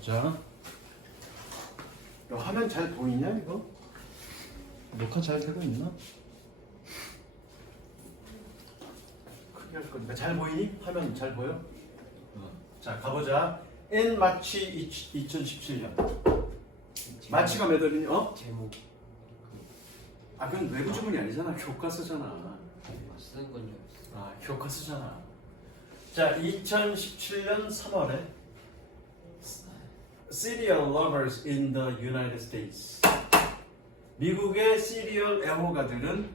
자, 너 화면 잘 보이냐 이거? 녹화 잘 되고 있나? 크게 할 거니까 잘 보이니? 화면 잘 보여? 자 가보자. N 마치 2017년. 마치가 몇 월이니? 제목 아 그건 외부 주문이 아니잖아. 교과서잖아. 쓰는 건 줄 알았어. 아 교과서잖아. 자 2017년 3월에 Serial lovers in the United States. 미국의 시리얼 애호가들은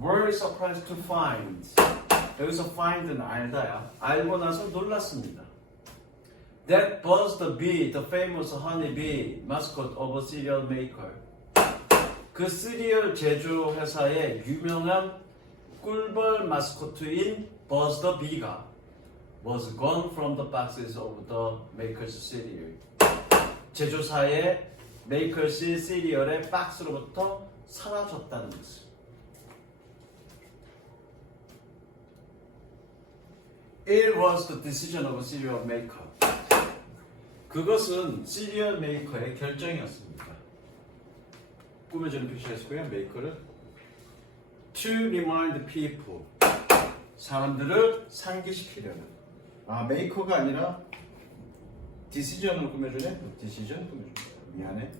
were surprised to find. 여기서 find는 알다야. 알고 나서 놀랐습니다. That Buzz the Bee, the famous honeybee mascot of a cereal maker. 그 시리얼 제조 회사의 유명한 꿀벌 마스코트인 Buzz the Bee가 was gone from the boxes of the maker's cereal. 제조사의 메이커스 시리얼의 박스로부터 사라졌다는 것을. It was the decision of a cereal maker. 그것은 시리얼 메이커의 결정이었습니다. 꾸며주는 표시했고요. 메이커를 to remind people. 사람들을 상기시키려는. 아 메이커가 아니라 디시전을 꾸며주네. 디시전 꾸며줍니다. 미안해.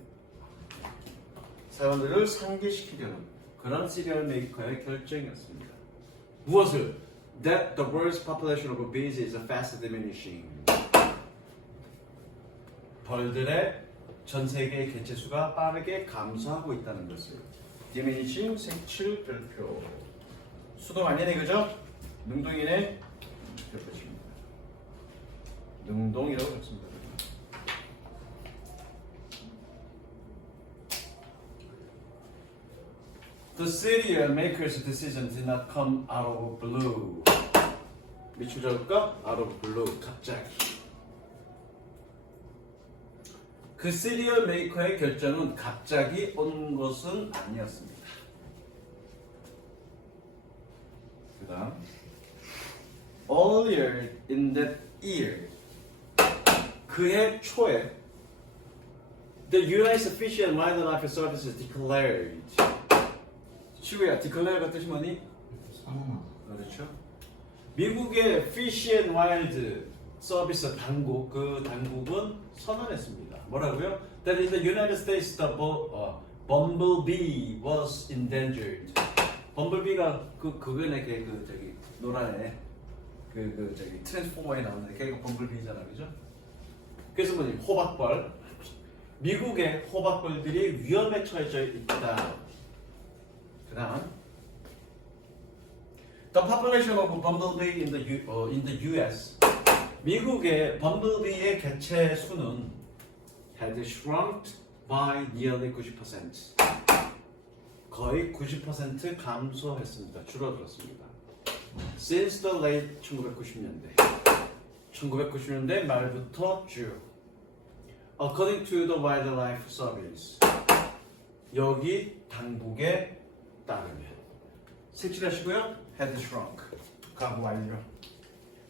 사람들을 상기시키려는 그런 시리얼 메이커의 결정이었습니다. 무엇을? That the world's population of bees is fast diminishing. 벌들의 전 세계의 개체수가 빠르게 감소하고 있다는 것을. diminishing 색칠 별표. 수동 아니네 그죠? 능동이네. 별표입니다. 능동이라고 적습니다. The cereal maker's decision did not come out of blue. 밑줄 적을까? Out of blue. 갑자기. 그 시리얼 메이커의 결정은 갑자기 온 것은 아니었습니다. 그 다음 Earlier in that year 그해 초에 The U.S. Fish and Wildlife Services declared 시우야, declare가 뜻이 뭐니? 선언하. 그렇죠. 미국의 Fish and Wild 서비스 당국, 그 당국은 선언했습니다. 뭐라고요? That in the United States the bumblebee was endangered. 범블비가 그거네, 걔 저기 노란 애, 저기 트랜스포머에 나오는 걔가 범블비잖아, 그죠? 그래서 뭐니? 호박벌. 미국의 호박벌들이 위험에 처해져 있다. 그다음 The population of bumblebee in the U.S. 미국의 범블비의 개체 수는 had shrunk by nearly 90%. 거의 90% 감소했습니다. 줄어들었습니다. Since the late 1990년대. 1990년대 말부터 쭉. According to the Wildlife Service. 여기 당국에 따르면. 색칠하시고요. Had shrunk. 가구 완료.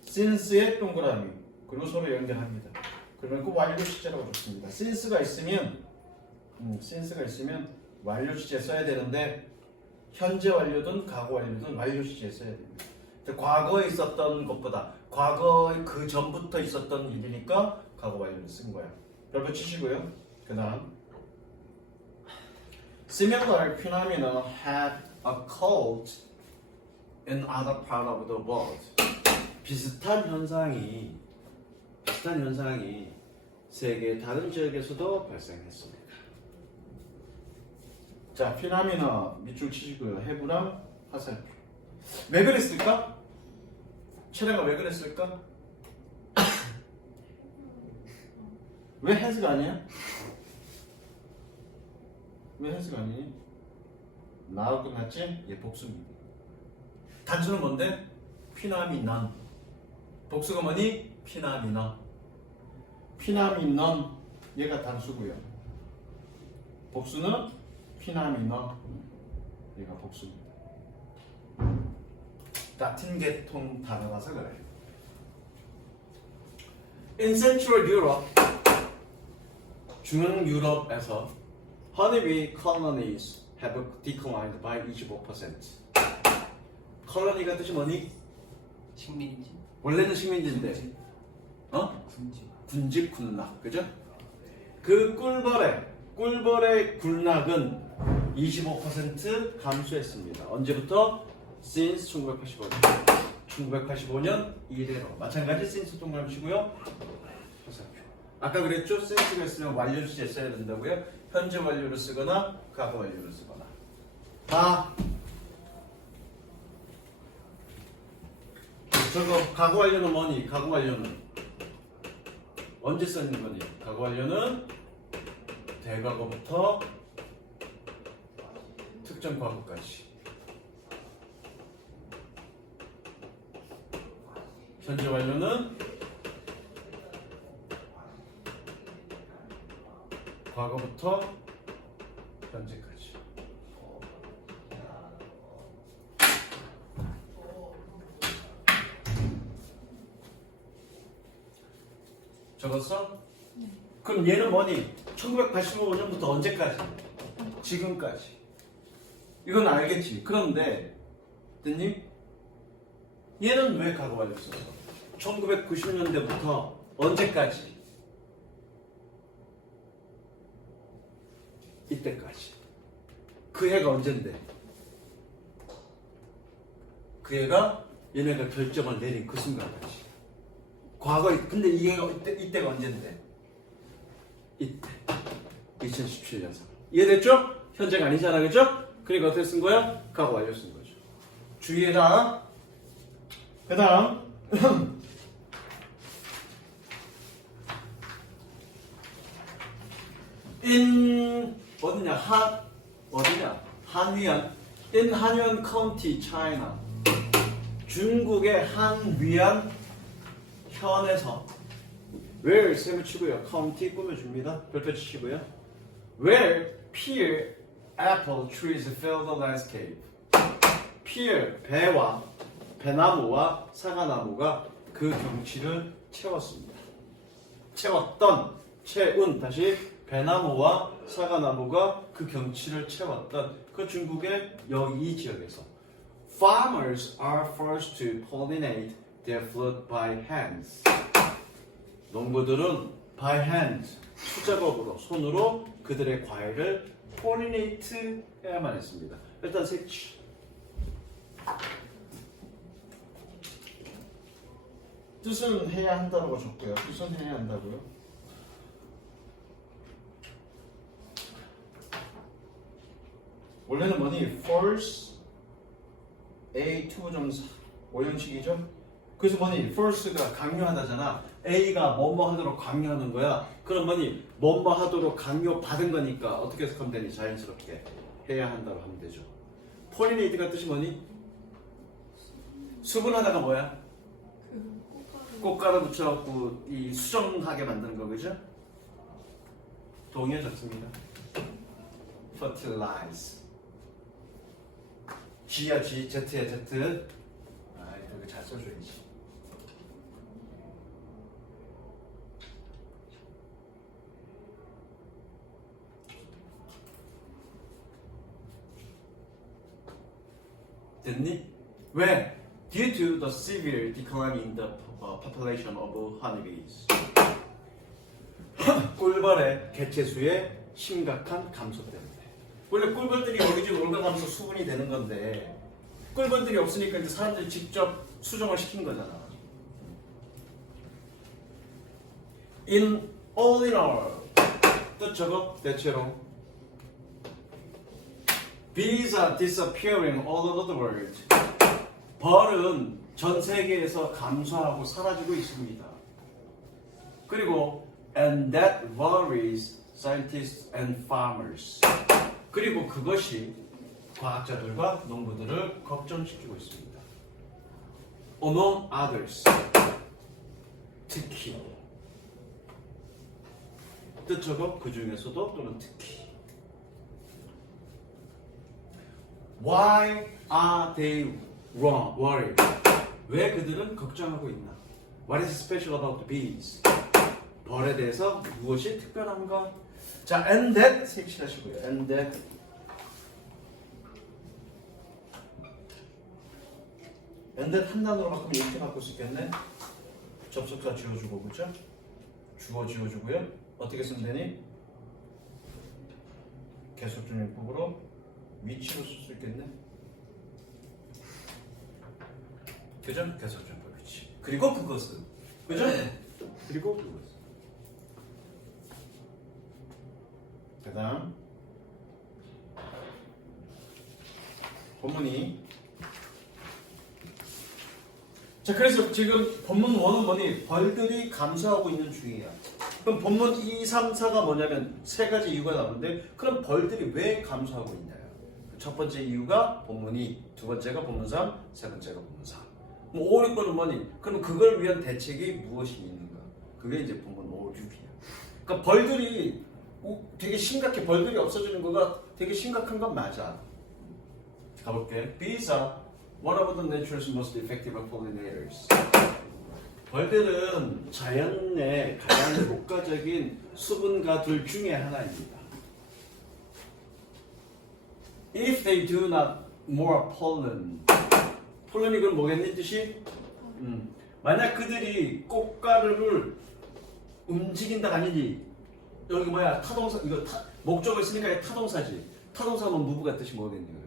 since의 동그라미. 그리고 서로 연결합니다. 그러면 그 완료 시제라고 좋습니다. since가 있으면 완료 시제 써야 되는데 현재 완료든 과거 완료든 완료 시제 써야 됩니다. 과거에 있었던 것보다 과거에 그 전부터 있었던 일이니까 과거 완료를 쓴 거야. 별표 치시고요. 그 다음 Similar phenomena have occurred in other part of the world. 비슷한 현상이 세계 다른 지역에서도 발생했습니다. 자, 피라미나 밑줄 치시고요. 해부랑 화살표. 왜 그랬을까? 체레가 왜 그랬을까? 왜 has가 아니야? 왜 has가 아니니? 나로 끝났지? 얘 복수입니다. 단수는 뭔데? 피나미넌. 복수가 뭐니? 피나미넌. 피나미넌. 얘가 단수고요. 복수는 피나미넌. 얘가 복수입니다. 같은 계통 단어라서 그래요. In Central Europe, 중유럽에서 honeybee colonies have declined by 25%. 컬러니가 뜻이 뭐니? 식민지. 원래는 식민지인데 군지. 군집 군락, 그죠? 그 꿀벌의 군락은 25% 감소했습니다. 언제부터? since 1985년. 1985년 이래로. 마찬가지 since 동그라미시고요. 아까 그랬죠? since가 있으면 완료 시제 써야 된다고요? 현재 완료를 쓰거나 과거 완료를 쓰거나. 저거 과거 완료는 뭐니? 과거 완료는 언제 써있는 거니? 과거 완료는 대과거부터 특정 과거까지. 현재 완료는 과거부터 현재까지. 적었어? 네. 그럼 얘는 뭐니? 1985년부터 언제까지? 지금까지. 이건 알겠지. 그런데 됐니? 얘는 왜 과거 완료 썼어? 1990년대부터 언제까지? 이때까지. 그 해가 언젠데? 그 해가 얘네가 결정을 내린 그 순간까지. 과거에, 근데 이 해가 이때가 언젠데? 이때. 2017년 3월. 이해됐죠? 현재가 아니잖아, 그죠? 그러니까 어떻게 쓴 거야? 과거 완료 쓴 거죠. 주의해라. 그 다음. in 어디냐? 한위안. in 한위안 카운티 China. 중국의 한위안 현에서 where 세무치고요. 카운티 꾸며줍니다. 별표 치시고요. where pear apple trees fill the landscape. pear 배나무와 사과나무가 그 경치를 채웠습니다. 채운 다시 배나무와 사과나무가 그 경치를 채웠던 그 중국의 여기 이 지역에서 farmers are forced to pollinate their fruit by hands. 농부들은 by hand, 수작업으로 손으로 그들의 과일을 pollinate 해야만 했습니다. 일단 색치. 뜻은 해야 한다고 적고요. 뜻은 해야 한다고요. 원래는 뭐니? force A2.4 오형식이죠. 그래서 뭐니? force가 강요하다잖아. A가 뭐뭐 하도록 강요하는 거야. 그럼 뭐니? 뭐뭐 하도록 강요 받은 거니까 어떻게 해석하면 되니? 자연스럽게 해야 한다고 하면 되죠. pollinatega 뜻이 뭐니? 수분하다가 뭐야? 꽃가루 붙여갖고 이 수정하게 만드는 거, 그죠? 동의어 적습니다. fertilize. G야 G, Z야 Z. 아, 이거 잘 써줘야지. 됐니? 왜? Due to the severe decline in the population of honeybees. 꿀벌의 개체수의 심각한 감소 때문에. 원래 꿀벌들이 여기저기 올라가면서 수분이 되는 건데 꿀벌들이 없으니까 이제 사람들이 직접 수정을 시킨 거잖아. In all in all. 뜻 저거 대체로. Bees are disappearing all over the world. 벌은 전 세계에서 감소하고 사라지고 있습니다. 그리고 and that worries scientists and farmers. 그리고 그것이 과학자들과 농부들을 걱정시키고 있습니다. Among others. 특히. 뜻 저거 그 중에서도 또는 특히. Why are they worried? 왜 그들은 걱정하고 있나? What is special about the bees? 벌에 대해서 무엇이 특별한가? 자, and that 색칠하시고요. and that. and that 한 단어로 바꾸면 이렇게 바꿀 수 있겠네. 접속사 지워주고, 그죠? 주어 지워주고요. 어떻게 쓰면 되니? 계속적용법으로 위치로 쓸 수 있겠네. 그죠? 계속적용법 위치. 그리고 그것은. 그죠? 그리고 그것은. 그 다음 본문이 자 그래서 지금 본문 1은 뭐니? 벌들이 감소하고 있는 중이야. 그럼 본문 2, 3, 4가 뭐냐면 세 가지 이유가 나오는데 그럼 벌들이 왜 감소하고 있나요? 첫 번째 이유가 본문 2, 두 번째가 본문 3, 세 번째가 본문 4. 뭐 5, 6번은 뭐니? 그럼 그걸 위한 대책이 무엇이 있는가? 그게 이제 본문 5, 6이야. 그러니까 벌들이 되게 심각해. 벌들이 없어지는 거가 되게 심각한 건 맞아. 가볼게. Bees are one of the nature's most effective pollinators. 벌들은 자연의 가장 효과적인 수분가들 중에 하나입니다. If they do not more pollen, pollen이 그럼 뭐겠니 뜻이? 만약 그들이 꽃가루를 움직인다 아니지? 여기 뭐야 타동사 이거 목적을 쓰니까 타동사지. 타동사면 무브가 뜻이 뭐겠니 그러면?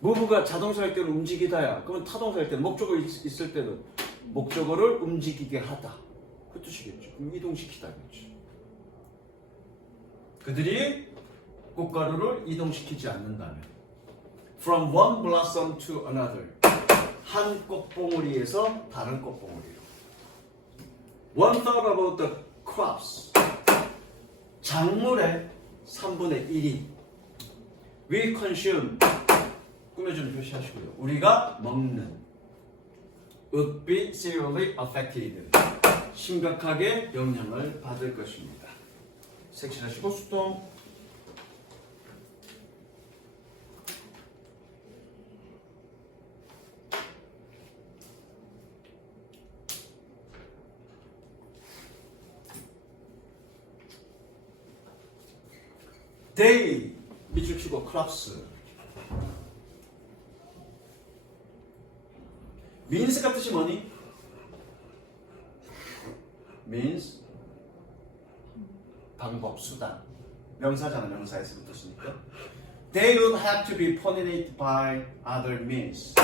무브가 자동사 할 때는 움직이다야. 그러면 타동사 할 때는 목적어 있을 때는 목적어를 움직이게 하다. 그 뜻이겠죠. 그럼 이동시키다 그렇지. 그들이 꽃가루를 이동시키지 않는다면 from one blossom to another 한 꽃봉오리에서 다른 꽃봉오리로 one thought about the crops 작물의 3분의 1이 we consume 꾸며주는 표시하시고요. 우리가 먹는 would be severely affected 심각하게 영향을 받을 것입니다. 색칠하시고 수동 they 밑줄 치고 crops means가 뜻이 뭐니? means 방법, 수단 명사잖아. 명사에서 뜻이니까 they would have to be pollinated by other means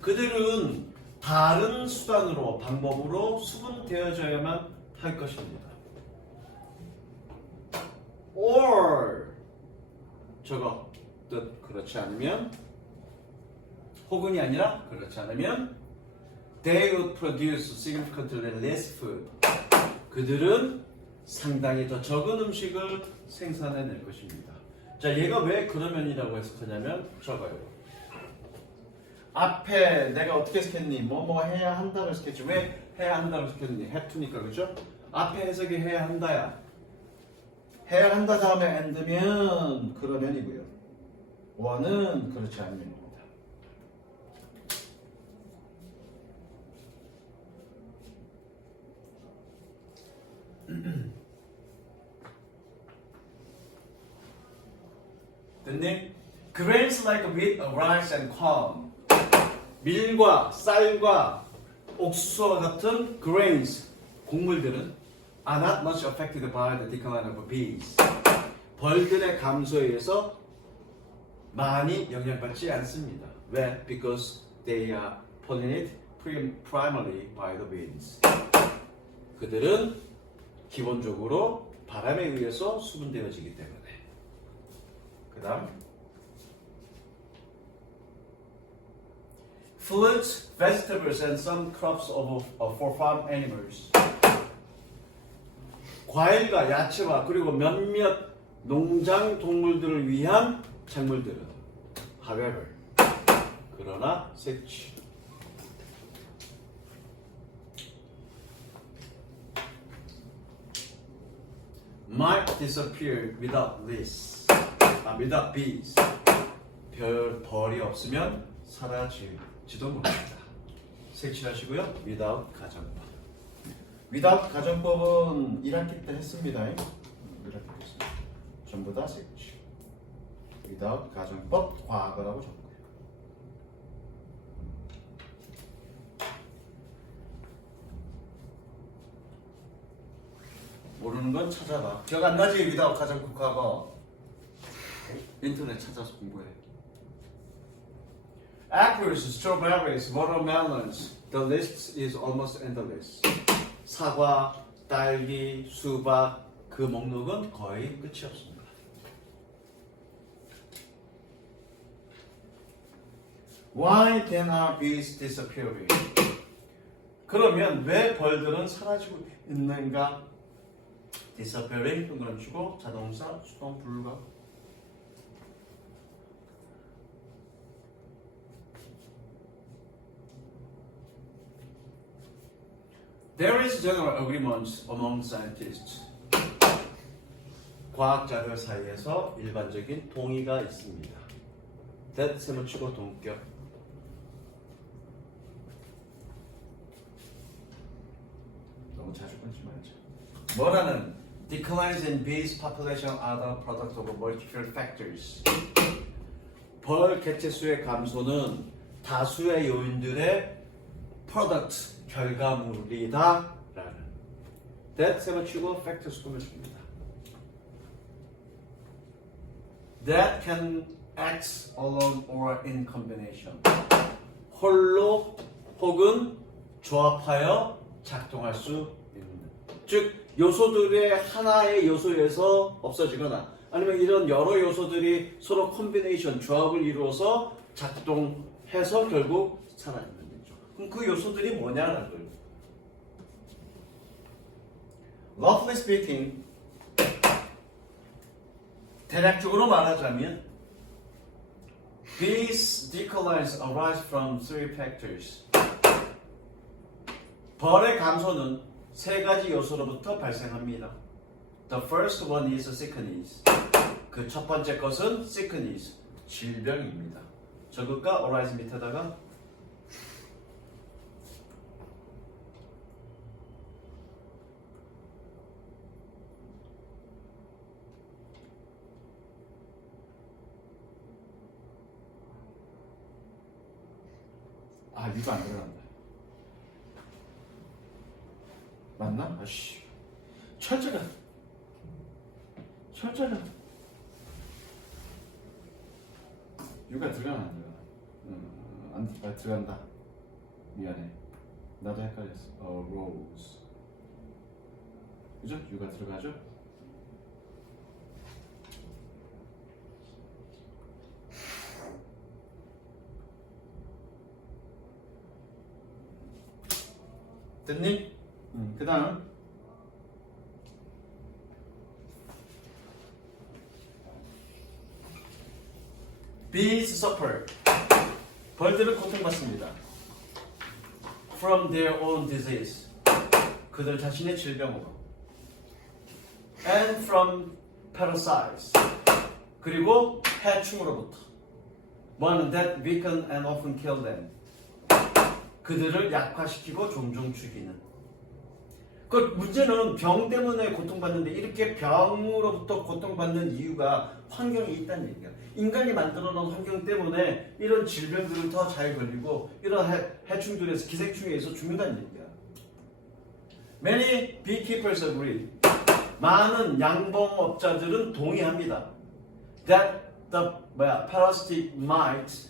그들은 다른 수단으로 방법으로 수분되어져야만 할 것입니다. or 저거 뜻 그렇지 않으면 혹은이 아니라 그렇지 않으면 they would produce significantly less food 그들은 상당히 더 적은 음식을 생산해낼 것입니다. 자 얘가 왜 그러면이라고 해석하냐면 저거요. 앞에 내가 어떻게 해석했니? 뭐 해야 한다고 해석했지. 왜 해야 한다고 해석했니? have to니까 그죠? 앞에 해석이 해야 한다야. 해야 한다 다음에 and면 그러면이고요. 원은 그렇지 않으면입니다. 됐니? Grains like wheat, rice and corn 밀과 쌀과 옥수수와 같은 grains 곡물들은 are not much affected by the decline of bees. 벌들의 감소에 의해서 많이 영향받지 않습니다. 왜? Because they are pollinated primarily by the winds. 그들은 기본적으로 바람에 의해서 수분되어지기 때문에. 그 다음 Fruits, vegetables and some crops for farm animals. 과일과 야채와 그리고 몇몇 농장 동물들을 위한 작물들은 however 그러나 색치 might disappear without this without bees 벌이 없으면 사라질지도 모릅니다. 색칠하시고요. without 가정법 without 가정법은 1학기 때 했습니다. 1학기 때 했습니다. 전부 다 색칠. without 가정법 과거라고 적고요. 모르는 건 찾아봐. 기억 안 나지? without 가정법 과거. 인터넷 찾아서 공부해. Apples, strawberries, watermelons. The list is almost endless. 사과, 딸기, 수박 그 목록은 거의 끝이 없습니다. Why then are bees disappearing? 그러면 왜 벌들은 사라지고 있는가? disappearing 동그라미 치고 자동사 수동 불가. There is general agreement among scientists. 과학자들 사이에서 일반적인 동의가 있습니다. That 세모 치고 동격. 너무 자주 끊지 말자. 뭐라는? Declines in bees population are the product of multiple factors. 벌 개체수의 감소는 다수의 요인들의 product 결과물이다 라는 that 세번 치고 factors 꾸며줍니다. That can act alone or in combination. 홀로 혹은 조합하여 작동할 수 있는. 즉 요소들의 하나의 요소에서 없어지거나 아니면 이런 여러 요소들이 서로 콤비네이션 조합을 이루어서 작동해서 결국 사라집니다. 그럼 그 요소들이 뭐냐라는 거예요. Roughly speaking, 대략적으로 말하자면 These declines arise from three factors. 벌의 감소는 세 가지 요소로부터 발생합니다. The first one is sickness. 그 첫 번째 것은 sickness, 질병입니다. 저것과 arise 밑에다가 이거 안 들어간다. 맞나? 아씨. 철저가. 유가 들어가나 안 들어가나? 안 들어간다. 미안해. 나도 헷갈렸어. rose. 그죠? 유가 들어가죠? 됐니? 그 다음 Bees suffer. 벌들은 고통받습니다. From their own disease. 그들 자신의 질병으로. And from parasites. 그리고 해충으로부터. One that weaken and often kill them. 그들을 약화시키고 종종 죽이는. 그 문제는 병 때문에 고통받는데 이렇게 병으로부터 고통받는 이유가 환경이 있다는 얘기야. 인간이 만들어 놓은 환경 때문에 이런 질병들을 더 잘 걸리고 이런 해충들에서 기생충에서 죽는다는 얘기야. Many beekeepers agree. 많은 양봉업자들은 동의합니다. That the parasitic mite,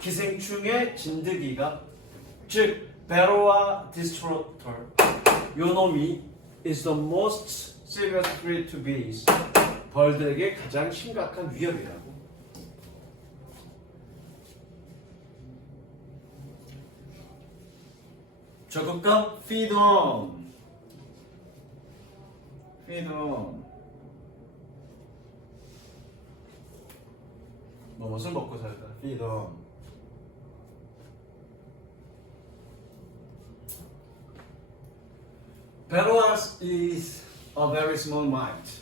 기생충의 진드기가 즉 베로아 디스트로터 요놈이 is the most serious threat to bees. 벌들에게 가장 심각한 위협이라고. 저것과 feed on. 무엇을 먹고 살까? feed on. 베로아 is a very small mite.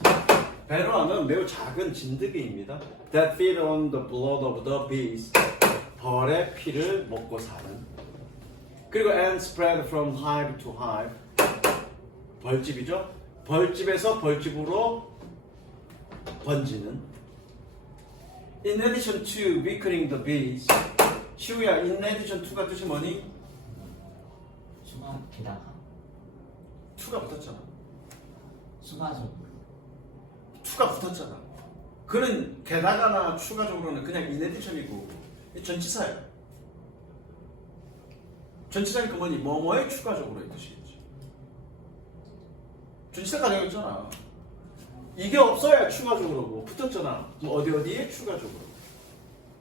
베로아는 매우 작은 진드기입니다. That feed on the blood of the bees. 벌의 피를 먹고 사는. 그리고 and spread from hive to hive. 벌집이죠. 벌집에서 벌집으로 번지는. In addition to weakening the base. 시우야, in addition to가 뜻이 뭐니? 추가 게다가 to가 붙었잖아. 추가적으로 to가 붙었잖아. 그는 게다가나 추가적으로는 그냥 in addition이고 전치사야. 전치사니까 뭐니? 뭐뭐에 추가적으로의 뜻이겠지. 전치사가 되었잖아. 이게 없어야 추가적으로고 붙었잖아. 그럼 어디에 추가적으로.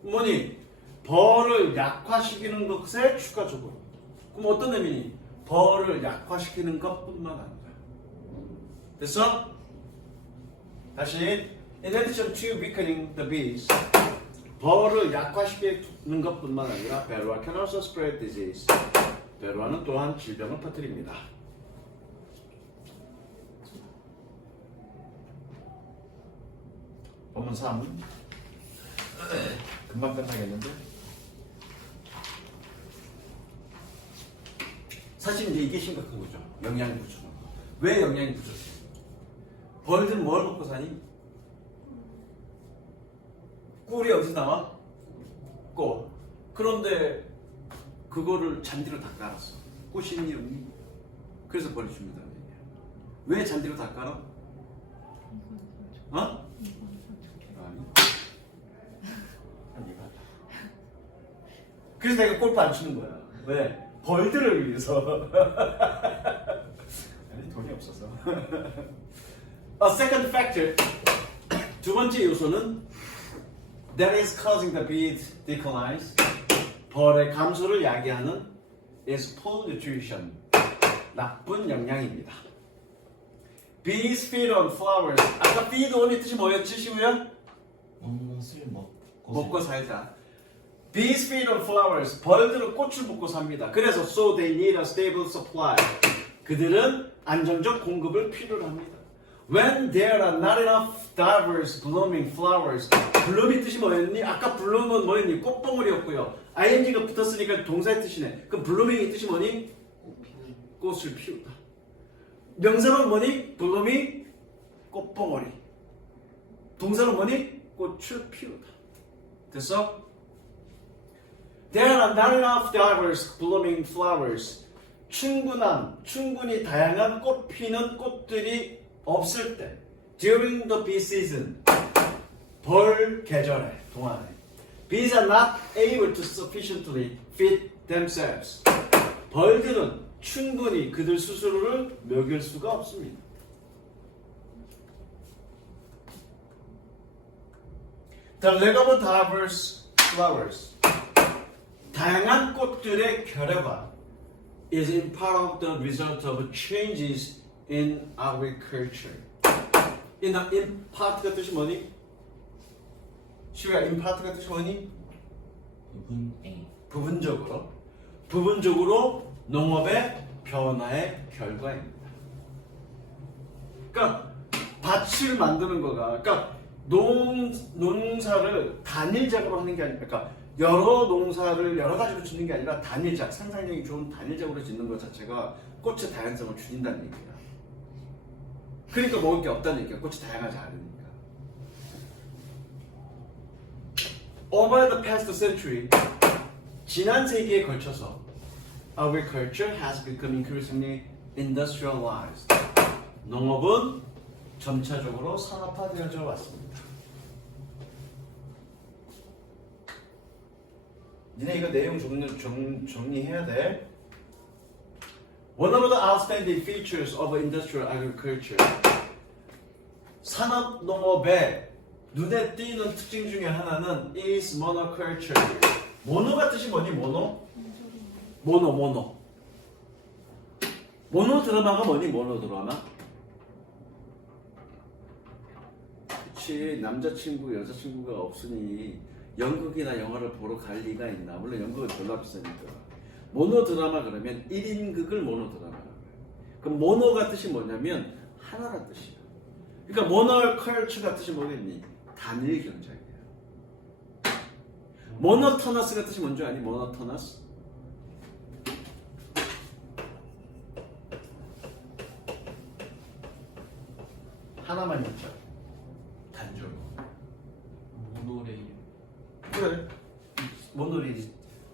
뭐니? 벌을 약화시키는 것에 추가적으로. 그럼 어떤 의미니? 벌을 약화시키는 것뿐만 아니라. 됐어? 다시. In addition to weakening the beast, 벌을 약화시키는 것뿐만 아니라 베루아 can also spread disease. 베루아는 또한 질병을 퍼뜨립니다. 본문 3 금방 끝나겠는데? 사실 이제 이게 심각한 거죠. 영양이 부족한 거. 왜 영양이 부족해? 벌들은 뭘 먹고 사니? 꿀이 어디서 나와? 꿀. 그런데 그거를 잔디로 다 깔았어. 꽃이 있니 없니? 그래서 벌이 줍니다. 왜 잔디로 다 깔아? 어? 아니. 그래서 내가 골프 안 치는 거야. 왜? 벌들을 위해서. 아니 돈이 없어서. A second factor. 두 번째 요소는 that is causing the bead declines. 벌의 감소를 야기하는 is poor nutrition. 나쁜 영양입니다. Bees feed on flowers. 아까 feed on의 뜻이 뭐였지, 시우야? 먹는 것을 먹고 살다. Bees feed on flowers. 벌들은 꽃을 먹고 삽니다. 그래서 so they need a stable supply. 그들은 안정적 공급을 필요로 합니다. When there are not enough diverse blooming flowers. bloom이 뜻이 뭐였니? 아까 bloom은 뭐였니? 꽃봉오리였고요. ing가 붙었으니까 동사의 뜻이네. 그럼 blooming의 뜻이 뭐니? 꽃을 피우다. 명사는 뭐니? blooming 꽃봉오리. 동사는 뭐니? 꽃을 피우다. 됐어? There are not enough diverse blooming flowers. 충분히 다양한 꽃 피는 꽃들이 없을 때 during the bee season 벌 계절에 동안에 bees are not able to sufficiently feed themselves. 벌들은 충분히 그들 스스로를 먹일 수가 없습니다. The lack of diverse flowers 다양한 꽃들의 결여가 is in part of the result of changes in agriculture. in part가 뜻이 뭐니? 시우야, in part가 뜻이 뭐니? 부분적으로 농업의 변화의 결과입니다. 그러니까 밭을 만드는 거가, 그러니까 농사를 단일작으로 하는 게 아니라, 그러니까 여러 농사를 여러 가지로 짓는 게 아니라 단일작, 생산력이 좋은 단일작으로 짓는 것 자체가 꽃의 다양성을 줄인다는 얘기야. 그러니까 먹을 게 없다는 얘기야. 꽃이 다양하지 않으니까. Over the past century, 지난 세기에 걸쳐서 agriculture has become increasingly industrialized. 농업은 점차적으로 산업화되어져 왔습니다. 니네 이거 내용 정리해야 돼. One of the outstanding features of industrial agriculture. 산업 농업의 눈에 띄는 특징 중에 하나는 is monoculture. 모노가 뜻이 뭐니? 모노 드라마가 뭐니? 모노 드라마? 그치, 남자친구 여자친구가 없으니 연극이나 영화를 보러 갈 리가 있나? 물론 연극은 졸라 비싸니까. 모노 드라마 그러면 1인극을 모노 드라마라고 해요. 그럼 모노가 뜻이 뭐냐면 하나란 뜻이야. 그러니까 모노컬처가 뜻이 뭐겠니? 단일 경작이야. 모노토너스가 뜻이 뭔지 아니? 모노토너스? 하나만 있죠. 단줄. 모노레일. 그래. 모노레일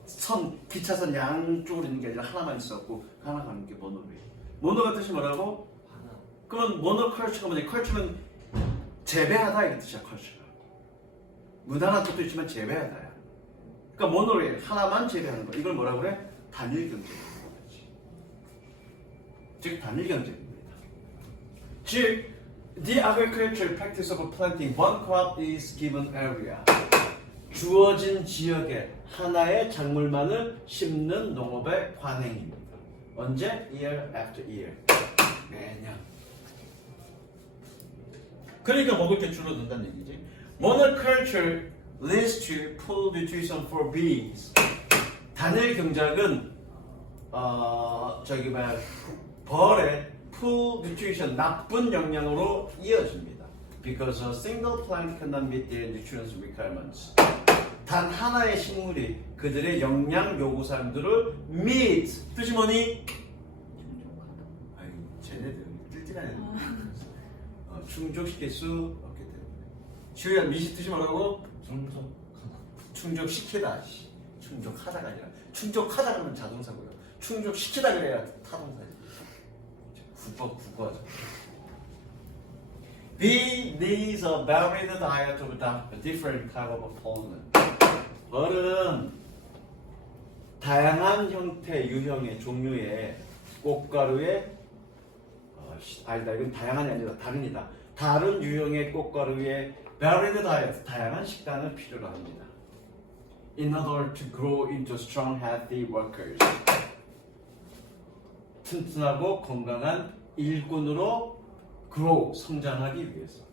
선 기차선 양쪽으로 있는 게 아니라 하나만 있었고 하나 가는 게 모노레일. 모노가 뜻이 뭐라고? 하나. 그럼 모노컬처가 뭐냐? 컬처는 재배하다 이게 뜻이야. 컬처가. 문화란 뜻도 있지만 재배하다야. 그러니까 모노레일 하나만 재배하는 거. 이걸 뭐라고 그래? 단일 경제라고 하지. 즉 단일 경제입니다. 즉 the agricultural practice of planting one crop is given area. 주어진 지역에 하나의 작물만을 심는 농업의 관행입니다. 언제? Year after year. 매년. 그러니까 먹을 게 줄어든다는 얘기지. Monoculture leads to poor nutrition for bees. 단일 경작은 벌의 poor nutrition 나쁜 영양으로 이어집니다. Because a single plant cannot meet their nutrition requirements. 단 하나의 식물이 그들의 영양 요구 사항들을 meet 뜻이 뭐니? 아유 쟤네들 뜰뜰한 애들 충족시킬 수 없기 때문에 주의야 meet 뜻이 뭐라고? 충족시키다 충족하다가 아니라 충족하다 그러면 자동사고요. 충족시키다 그래야 타동사예요. 국어죠. B needs a varied diet of different type of pollen. 벌은 다양한 형태, 유형의 종류의 꽃가루에 아니다 이건 다양한이 아니라 다릅니다. 다른 유형의 꽃가루에 varied diet, 다양한 식단을 필요로 합니다. In order to grow into strong, healthy workers. 튼튼하고 건강한 일꾼으로 grow, 성장하기 위해서.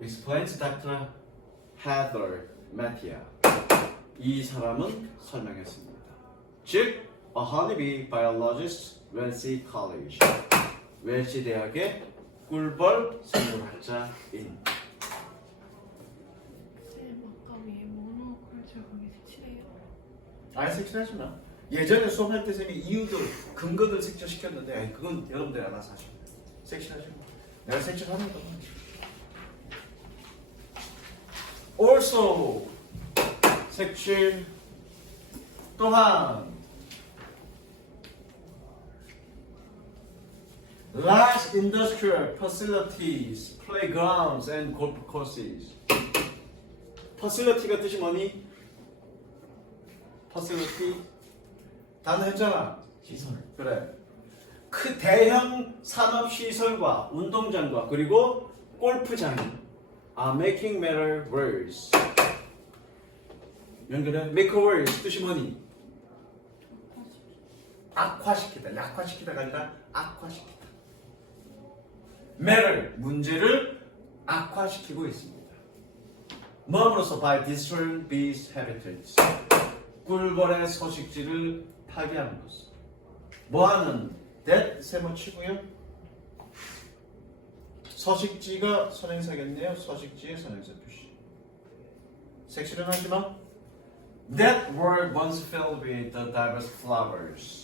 Explains Dr. Heather Mattia. 이 사람은 설명했습니다. 즉, a honeybee biologist, Wellesley College. 웰시 대학의 꿀벌 생물학자인. 쌤 아까 위에 모노컬처 거기 색칠해요? 아예 색칠하지 마. 예전에 수업할 때 쌤이 이유들, 근거들 색칠시켰는데 아니, 그건 여러분들이 알아서 하시면 돼요. 색칠하지 마. 내가 색칠하는 거. Also 색칠 또한 large industrial facilities, playgrounds and golf courses. facility가 뜻이 뭐니? facility 단어 했잖아. 시설. 그래. 그 대형 산업 시설과 운동장과 그리고 골프장이 are making better worse. 연결해. make worse 뜻이 뭐니? 악화시키다. 약화시키다가 아니라 악화시키다. matter 문제를 악화시키고 있습니다. 뭐함으로써 by destroying bees habitats. 꿀벌의 서식지를 파괴함으로써. 뭐하는? that 세모치고요. 서식지가 선행사겠네요. 서식지의 선행사 표시. 색칠은 하지 마. That were once filled with the diverse flowers.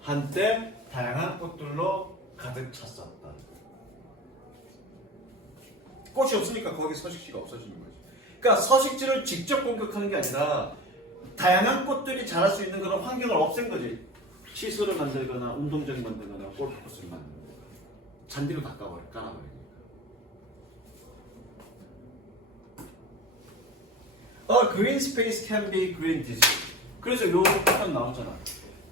한때 다양한 꽃들로 가득 찼었다. 꽃이 없으니까 거기 서식지가 없어지는 거지. 그러니까 서식지를 직접 공격하는 게 아니라 다양한 꽃들이 자랄 수 있는 그런 환경을 없앤 거지. 시설을 만들거나 운동장 만들거나 골프코스를 만들거나 잔디로 다 깔아버리니까. A green space can be green district. 그래서 요 표현 나오잖아.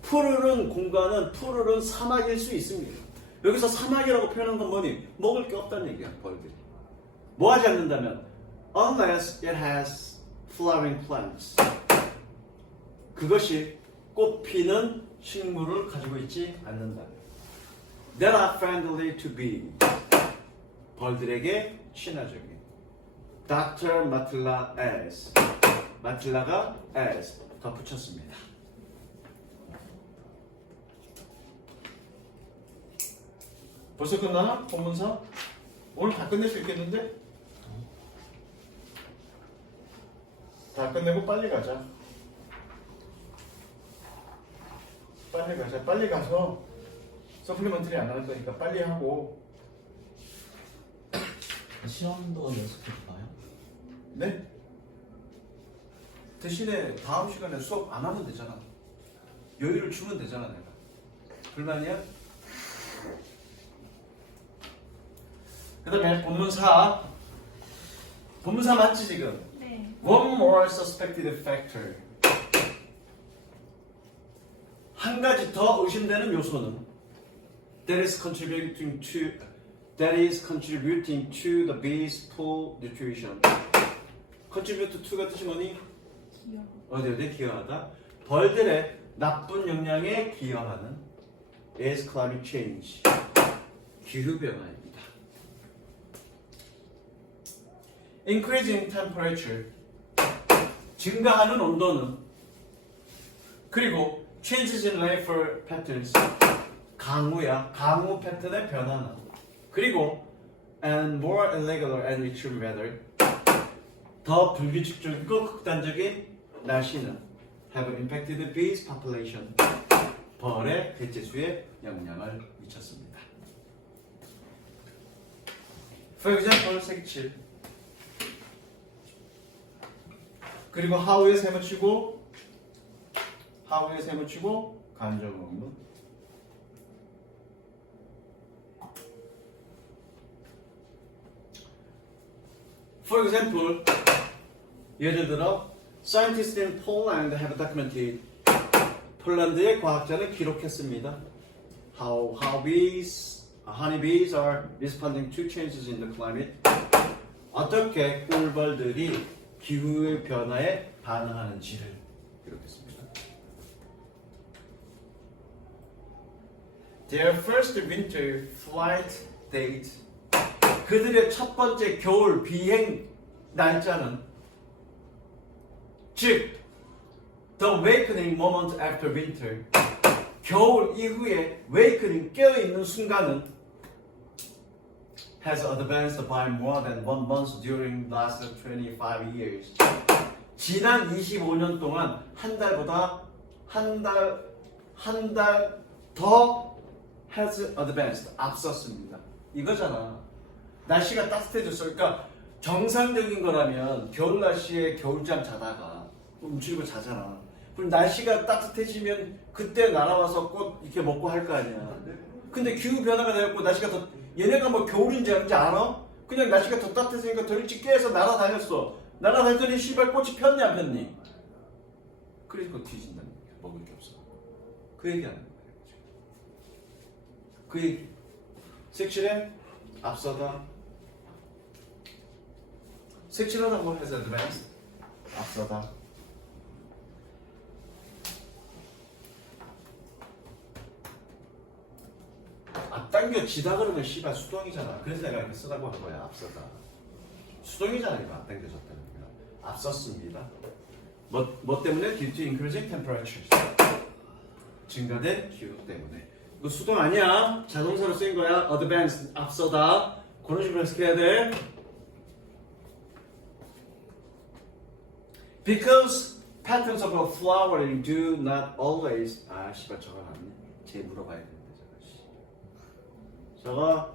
푸르른 공간은 푸르른 사막일 수 있습니다. 여기서 사막이라고 표현한 건 뭐니? 먹을 게 없다는 얘기야, 벌들이. 뭐 하지 않는다면 unless it has flowering plants. 그것이 꽃피는 식물을 가지고 있지 않는다면 that are friendly to bee. 벌들에게 친화적인. Dr. Matilla as. 마틸라가 as 덧붙였습니다. 벌써 끝나나? 본문사? 오늘 다 끝낼 수 있겠는데? 다 끝내고 빨리 가자. 빨리 가자. 빨리 가서 서플리먼트리 안 하는 거니까 빨리 하고 시험도 연습해볼까요? 네? 대신에 다음 시간에 수업 안 하면 되잖아. 여유를 주면 되잖아 내가. 불만이야? 그 다음에 본문사. 본문사 맞지 지금? 네. One more suspected factor. 한 가지 더 의심되는 요소는 that is contributing to the bee's poor nutrition. contribute to가 뜻이 뭐니? 기억. 어디 기여하다. 벌들의 나쁜 영향에 기여하는 is climate change. 기후 변화입니다. increasing temperature. 증가하는 온도는 그리고 changes in rainfall patterns. 강우 패턴의 변화는 그리고 and more irregular and extreme weather. 더 불규칙적이고 극단적인 날씨는 have impacted bees population. 벌의 개체수에 영향을 미쳤습니다. For example, 색칠. 그리고 how에 세무치고 감정 의문. For example, 예를 들어 scientists in Poland have documented. 폴란드의 과학자는 기록했습니다. How honeybees are responding to changes in the climate. 어떻게 꿀벌들이 기후의 변화에 반응하는지를 기록했습니다. Their first winter flight date. 그들의 첫 번째 겨울 비행 날짜는 즉 The awakening moment after winter. 겨울 이후에 awakening 깨어있는 순간은 has advanced by more than 1 month during the last 25 years. 지난 25년 동안 한 달 더 has advanced 앞섰습니다. 이거잖아. 날씨가 따뜻해졌어. 그러니까 정상적인 거라면 겨울 날씨에 겨울잠 자다가 움츠리고 자잖아. 그럼 날씨가 따뜻해지면 그때 날아와서 꽃 이렇게 먹고 할 거 아니야. 근데 기후 변화가 되었고 날씨가 더 얘네가 뭐 겨울인지 아닌지 알아? 그냥 날씨가 더 따뜻해지니까 더 일찍 깨서 날아다녔어. 날아다녔더니 씨발 꽃이 폈니 안 폈니? 그러니까 뒤진다는 얘기야. 먹을 게 없어. 그 얘기하는 거야. 그 얘기. 색칠에 앞서다. 색칠하다고 해서 advanced. 앞서다. 앞당겨지다 그러면 씨발 수동이잖아. 그래서 내가 이렇게 쓰다고 한 거야. 앞서다. 수동이잖아. 이거 앞당겨졌다는 거야. 앞섰습니다. 뭐 때문에? Due to increasing temperatures. 증가된 기후 때문에. 이거 수동 아니야. 자동사로 쓰인 거야. advance, 앞서다. 그런 식으로 해석해야 돼. Because patterns of flowering do not always. 아 씨발 저거 맞네. 쟤 물어봐야 되는데 저거.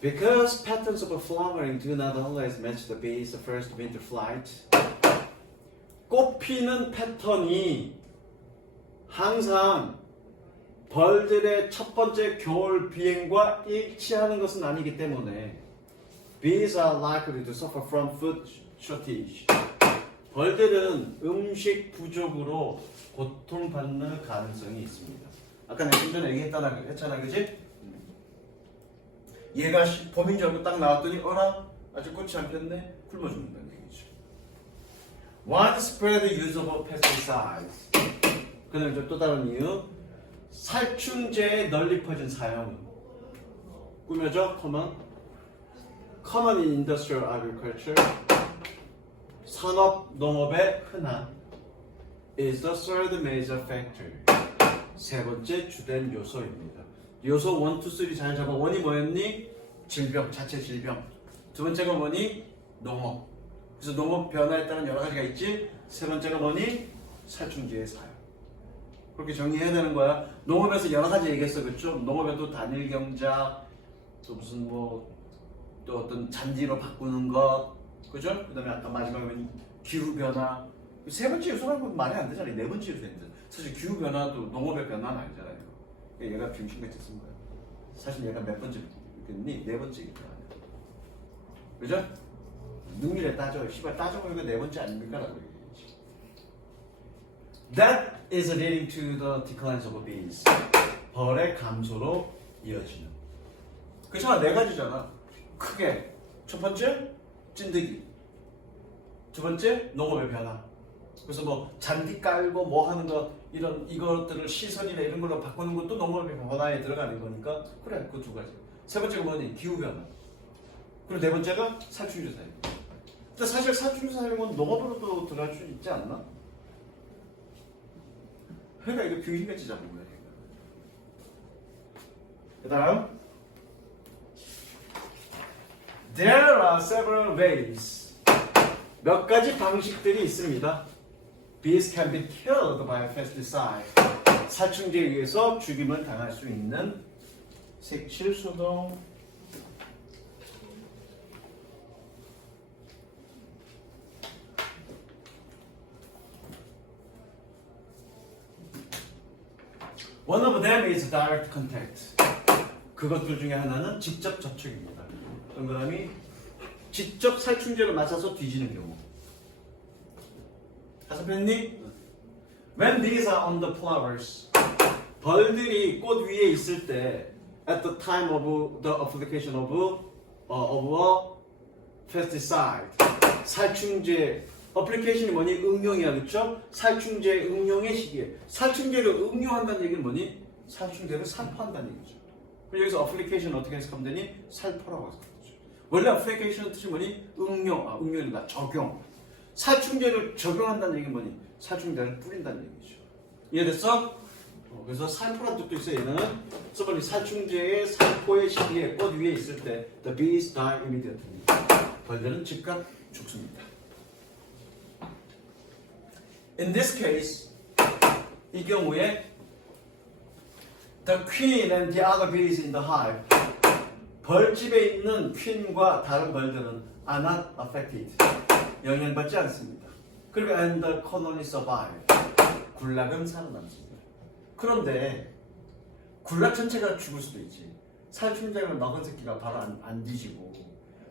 Because patterns of flowering do not always match the bee's first winter flight. 꽃 피는 패턴이 항상 벌들의 첫 번째 겨울 비행과 일치하는 것은 아니기 때문에 bees are likely to suffer from food shortage. 벌들은 음식 부족으로 고통받는 가능성이 있습니다. 아까 내가 좀 전에 했잖아, 그지? 얘가 봄인 줄 알고 딱 나왔더니 어라? 아직 꽃이 안 폈네? 굶어 죽는다는 얘기죠. Widespread use of pesticides. 그 다음에 또 다른 이유. 살충제의 널리 퍼진 사용. 꾸며져? Common in industrial agriculture. 산업 농업에 흔한 is the third major factor. 세 번째 주된 요소입니다. 요소 1, 2, 3 잘 잡아. 1이 뭐였니? 질병, 자체 질병. 두 번째가 뭐니? 농업. 그래서 농업 변화에 따른 여러 가지가 있지. 세 번째가 뭐니? 살충제의 사용. 그렇게 정리해야 되는 거야. 농업에서 여러 가지 얘기했어, 그렇죠? 농업에도 단일 경작, 또 무슨 뭐 또 어떤 잔디로 바꾸는 것, 그죠? 그다음에 아까 마지막에 기후 변화. 세 번째 요소라고 말이 안 되잖아요. 네 번째 요소인데 사실 기후 변화도 농업의 변화는 아니잖아요. 얘가 빙신같이 쓴 거야. 사실 얘가 몇 번째겠니? 네 번째겠다. 그죠? 능률에 따져. 씨발 따져보니까 네 번째 아닙니까? 라고 얘기했지. That is leading to the decline of bees. 벌의 감소로 이어지는. 그렇잖아. 네 가지잖아. 크게. 첫 번째, 찐득이. 두 번째, 농업의 변화. 그래서 뭐 잔디 깔고 뭐 하는 거 이런 이것들을 시설이나 이런 걸로 바꾸는 것도 농업의 변화에 들어가는 거니까 그래 그 두 가지. 세 번째가 뭐니? 기후 변화. 그리고 네 번째가 살충제 사용. 근데 사실 살충제 사용은 농업으로도 들어갈 수 있지 않나? 그러니까 이거 병신같이 잡은 거야. 그다음 There are several ways. 몇 가지 방식들이 있습니다. Bees can be killed by pesticide. 살충제에 의해서 죽임을 당할 수 있는 색칠 소동. One of them is direct contact. 그것들 중에 하나는 직접 접촉입니다. 동그라미 직접 살충제를 맞아서 뒤지는 경우. 다섯 뺐니? When bees are on the flowers. 벌들이 꽃 위에 있을 때 at the time of the application of a pesticide. 살충제 어플리케이션이 뭐니? 응용이야, 그렇죠? 살충제 응용의 시기에 살충제를 응용한다는 얘기는 뭐니? 살충제를 살포한다는 얘기죠. 그래서 여기서 어플리케이션 어떻게 해석하면 되니? 살포라고 해석하죠. 원래 어플리케이션 뜻이 뭐니? 응용이다. 적용. 살충제를 적용한다는 얘기는 뭐니? 살충제를 뿌린다는 얘기죠. 이해됐어? 그래서 살포라는 뜻도 있어요. 얘는 써보니 살충제의 살포의 시기에 꽃 위에 있을 때 the bees die immediately. 벌들은 즉각 죽습니다. In this case, 이 경우에 the queen and the other bees in the hive. 벌집에 있는 퀸과 다른 벌들은 are not affected. 영향받지 않습니다. 그리고 and the colony survive. 군락은 살아남습니다. 그런데 군락 전체가 죽을 수도 있지. 살충제를 먹은 새끼가 바로 안 뒤지고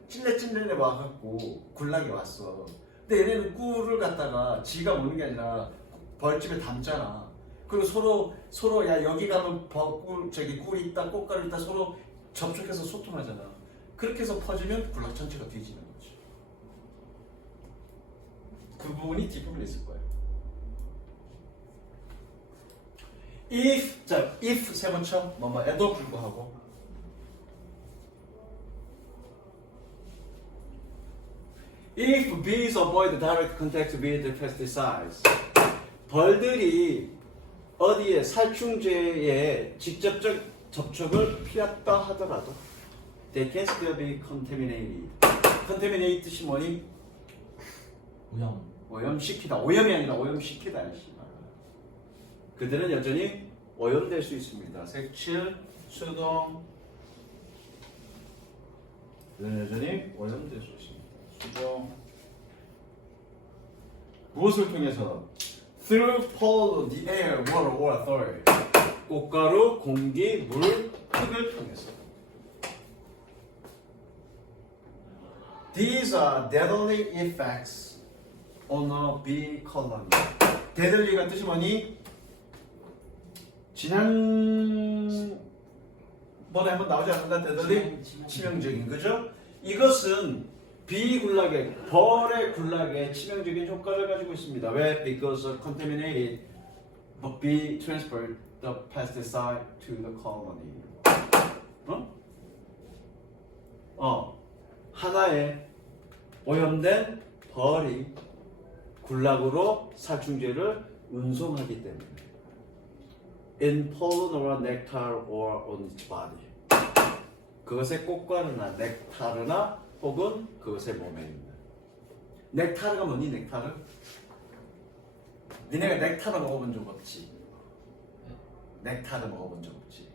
찔레찔레 와갖고 군락이 왔어. 근데 얘네는 꿀을 갖다가 지가 먹는 게 아니라 벌집에 담잖아. 그리고 서로 야 여기 가면 꿀 있다 꽃가루 있다 서로 접촉해서 소통하잖아. 그렇게 해서 퍼지면 군락 전체가 뒤지는 거지. 그 부분이 뒷부분에 있을 거예요. if 세 번 쳐 뭐에도 불구하고 if bees avoid direct contact with the pesticides. 벌들이 어디에 살충제에 직접적 접촉을 피했다 하더라도 they can still be contaminated. contaminate 뜻이 뭐니? 오염시키다. 오염이 아니라 오염시키다. 그들은 여전히 오염될 수 있습니다. 색칠, 수동. 그들은 여전히 오염될 수 있습니다. 수동. 무엇을 통해서? Through pollen, the air, water, or soil. 꽃가루, 공기, 물, 흙을 통해서. These are deadly effects on a bee colony. deadly가 뜻이 뭐니? 지난번에 한번 나오지 않았나? deadly? 치명적인, 그죠? 이것은 비 군락에, 벌의 군락에 치명적인 효과를 가지고 있습니다. 왜? Because contaminated bee transferred the pesticide to the colony. 하나의 오염된 벌이 군락으로 살충제를 운송하기 때문에 in pollen or nectar or on its body. 그것의 꽃가루나 넥타르나 혹은 그것의 몸에 있는. 넥타르가 뭐니? 넥타르? 니네가 넥타르 먹어본 적 없지? 넥타를 먹어본 적 없지.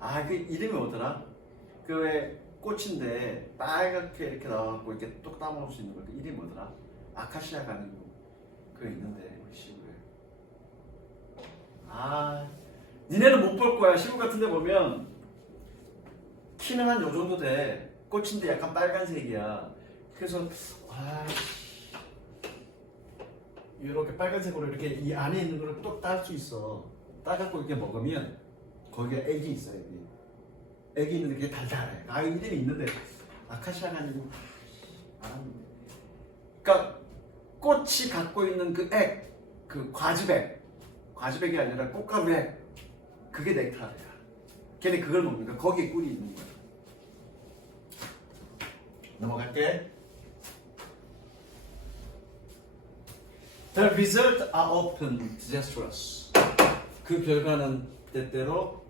아, 그 이름이 뭐더라? 그 왜 꽃인데 빨갛게 이렇게 나와갖고 이렇게 똑 따먹을 수 있는 거. 그 이름이 뭐더라? 아카시아가 아니고 그거 있는데 우리 시골에. 아, 니네는 못 볼 거야. 시골 같은데 보면 키는 한 요 정도 돼. 꽃인데 약간 빨간색이야. 그래서 이렇게 빨간색으로 이렇게 이 안에 있는 걸 또 딸 수 있어. 따갖고 이렇게 먹으면 거기에 액이 있어. 액이 있는데 그게 달달해. 아, 이름이 있는데 아카시아가 아니고 알았는데. 그러니까 꽃이 갖고 있는 그 액, 그 과즙액이 아니라 꽃가루 액, 그게 넥타르야. 걔네 그걸 먹는 거야. 거기에 꿀이 있는 거야. 넘어갈게. The results are often disastrous. 그 결과는 때때로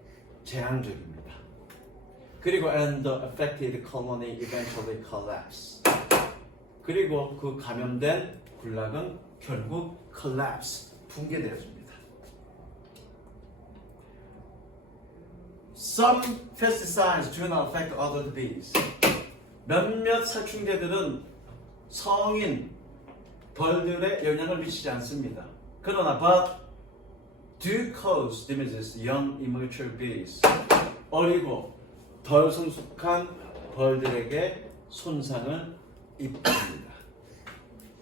재앙적입니다. 그리고 and the affected colony eventually collapse. 그리고 그 감염된 군락은 결국 collapse, 붕괴되었습니다. Some pesticides do not affect other bees. 몇몇 살충제들은 성인 벌들에 영향을 미치지 않습니다. 그러나 but do cause damages young immature bees. 어리고 덜 성숙한 벌들에게 손상을 입힙니다.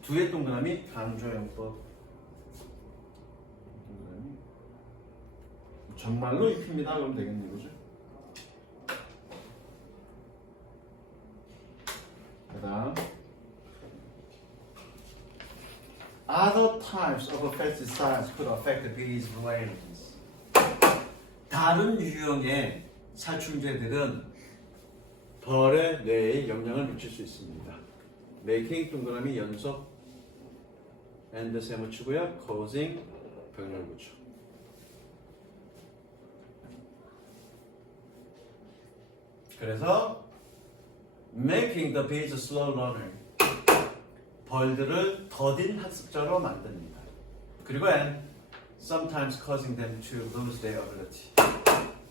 두 개 동그라미 강조용법. 동그라미 정말로 입힙니다. 그러면 되겠네, 그죠? 그다음 Other types of pesticides could affect the bees' brains. 다른 유형의 살충제들은 벌의 뇌에 영향을 미칠 수 있습니다. making 동그라미 연속 and 세무치고요. causing 병렬구조. 그래서 making the bees slow learner. 벌들을 더딘 학습자로 만듭니다. 그리고 and sometimes causing them to lose their ability.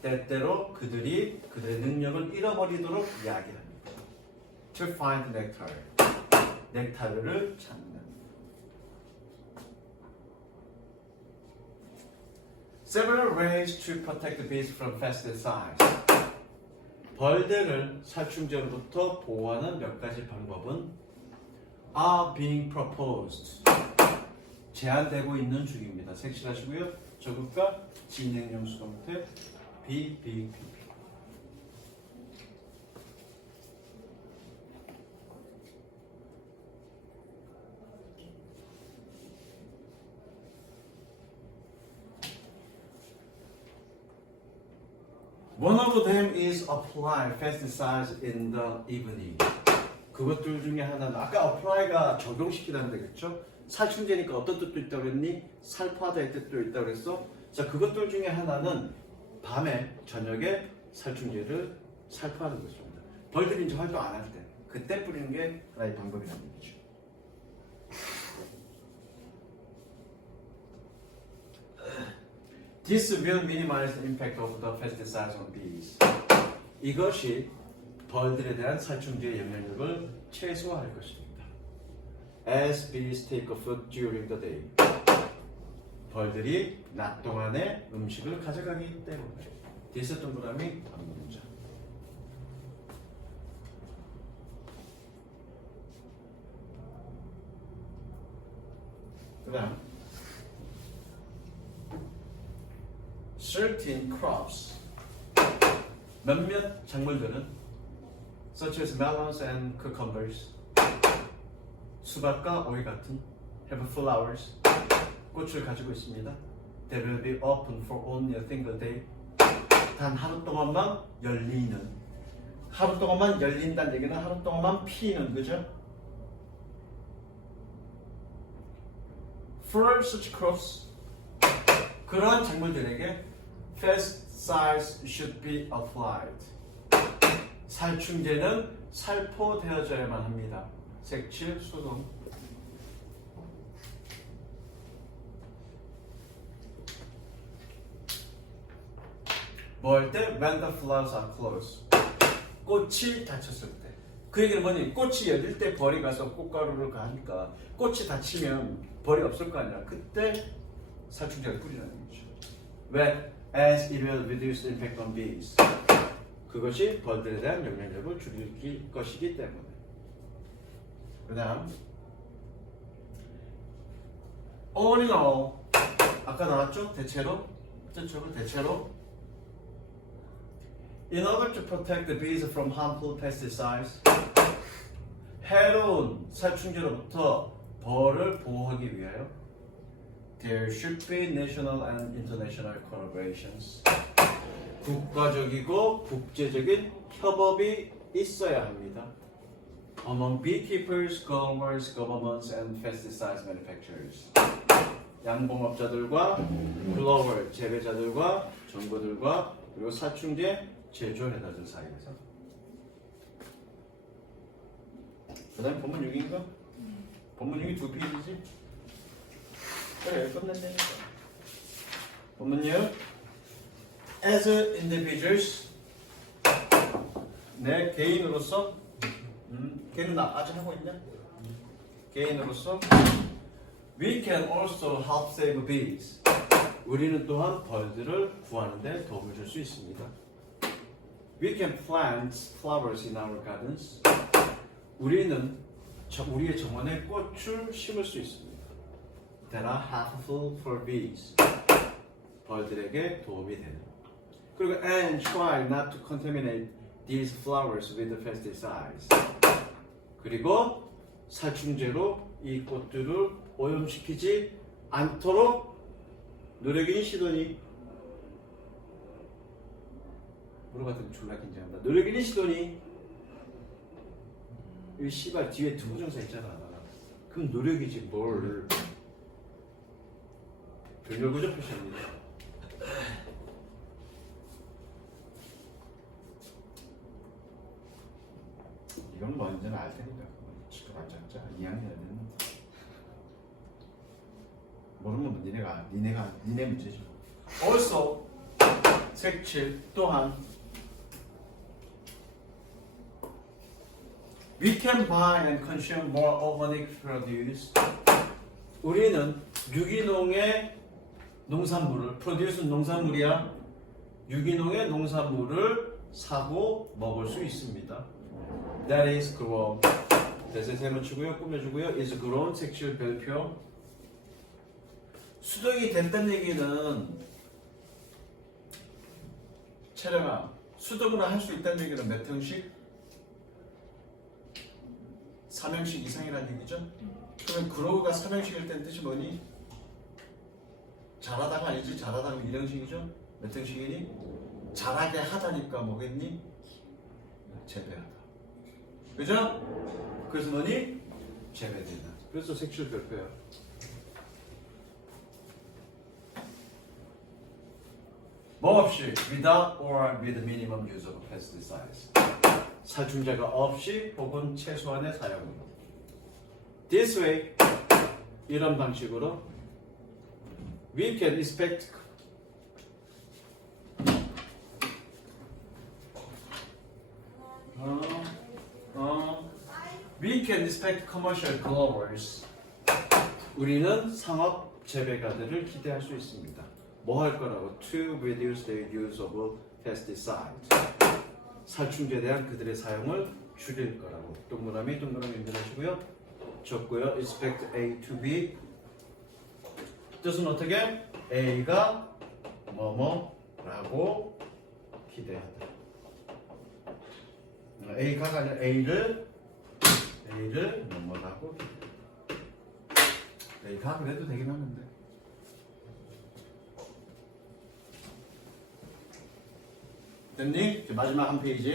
때때로 그들의 능력을 잃어버리도록 이야기합니다. To find nectar. 넥타르를 찾는. Several ways to protect the bees from pesticides. 벌들을 살충제로부터 보호하는 몇 가지 방법은 are being proposed. 제안되고 있는 중입니다. 색칠하시고요. 저것과 진행형 수동태 be. One of them is apply pesticides in the evening. 그것들 중에 하나는 아까 apply가 적용시키다는 데겠죠? 살충제니까 어떤 뜻도 있다고 그랬니? 살포하다의 뜻도 있다고 그랬어? 자, 그것들 중에 하나는 밤에 저녁에 살충제를 살포하는 것입니다. 벌들이 이제 활동 안 할 때 그때 뿌리는 게 하나의 방법이라는 얘기죠. This will minimize the impact of the pesticides on bees. 이것이 벌들에 대한 살충제의 영향력을 최소화할 것입니다. As bees take food during the day. 벌들이 낮 동안에 음식을 가져가기 때문에. This 동그라미 반문자. 그다음 certain crops. 몇몇 작물들은 such as melons and cucumbers. 수박과 오이 같은 have flowers. 꽃을 가지고 있습니다. They will be open for only a single day. 단 하루 동안만 열리는. 하루 동안만 열린다는 얘기는 하루 동안만 피는, 그죠? For such crops, 그러한 작물들에게 pesticides should be applied. 살충제는 살포되어져야만 합니다. 색칠 수동. 뭐 할 때? When the flowers are closed. 꽃이 닫혔을 때. 그 얘기는 뭐니? 꽃이 열릴 때 벌이 가서 꽃가루를 가니까 꽃이 닫히면 벌이 없을 거 아니야. 그때 살충제를 뿌리라는 거죠. 왜? As it will reduce the impact on bees. 그것이 벌들에 대한 영향력을 줄일 것이기 때문에. 그 다음 all in all 아까 나왔죠? 대체로 in order to protect the bees from harmful pesticides 해로운 살충제로부터 벌을 보호하기 위하여 there should be national and international collaborations 국가적이고 국제적인 협업이 있어야 합니다. Among beekeepers, growers, governments, and pesticides manufacturers. 양봉업자들과 글로벌 재배자들과 정부들과 그리고 살충제 제조회사들 사이에서. 그다음 본문 6인가? 본문 6이 2페이지지? 그래 끝냈다니까. 본문 6. As individuals 내 개인으로서 걔는 나 아직 하고 있냐? 개인으로서 we can also help save bees. 우리는 또한 벌들을 구하는 데 도움을 줄 수 있습니다. We can plant flowers in our gardens. 우리는 우리의 정원에 꽃을 심을 수 있습니다. That are helpful for bees. 벌들에게 도움이 되는. 그리고 and try not to contaminate these flowers with pesticides. 그리고 살충제로 이 꽃들을 오염시키지 않도록 노력이 시도니 물어봤더니 졸라 긴장한다. 노력이 시도니 이 씨발 뒤에 투부정사 있잖아. 그럼 노력이지 뭘. 별렬구조 표시합니다. 이건 먼저는 알 테니까 지금 앉자 2학년은 모르면 니네 문제죠. Also 색칠 또한 We can buy and consume more organic produce. 우리는 유기농의 농산물을 produce는 농산물이야. 유기농의 농산물을 사고 먹을 수 있습니다. That is grown. 대세 세모치고요, 꾸며주고요. is grown 색칠 별표. 수정이 됐다는 얘기는 채령아, 수동으로 할 수 있다는 얘기는 몇 형식? 3형식 이상이라는 얘기죠? 그러면 그로우가 3형식일 땐 뜻이 뭐니? 잘하다가 아니지? 잘하다가 1형식이죠? 몇 형식이니? 잘하게 하다니까 뭐겠니? 재배하다. 그죠? 그래서 뭐니? 재배된다. 그래서 색칠 별표야. 뭐 없이 without or with minimum use of pesticides. 살충제가 없이 혹은 최소한의 사용으로. This way, 이런 방식으로 we can expect we can expect commercial growers. 우리는 상업 재배가들을 기대할 수 있습니다. 뭐 할 거라고? To reduce the use of pesticides. 살충제에 대한 그들의 사용을 줄일 거라고. 동그라미 연결하시고요. 적고요. Expect A to B. 뜻은 어떻게? A가 뭐뭐라고 기대한다. A가 아니라 A를 뭐뭐라고 기대한다. A가 그래도 되긴 하는데. 됐니? 마지막 한 페이지.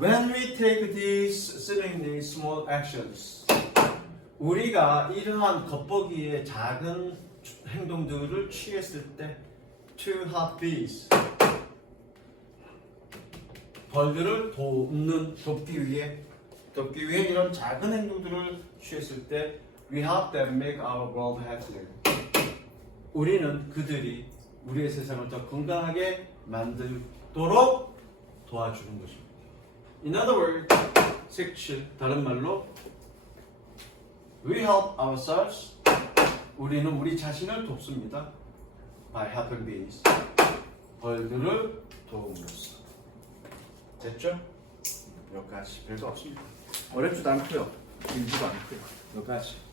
When we take these seemingly small actions, 우리가 이러한 겉보기에 작은 행동들을 취했을 때, to help bees, 벌들을 돕기 위해 이런 작은 행동들을 취했을 때, we help them make our world healthier. 우리는 그들이 우리의 세상을 더 건강하게 만들도록 도와주는 것입니다. In other words, section 다른 말로 we help ourselves. 우리는 우리 자신을 돕습니다. By helping bees. 벌들을 도움으로써. 됐죠? 여기까지 별거 없습니다. 어렵지도 않고요. 길지도 않고요. 여기까지.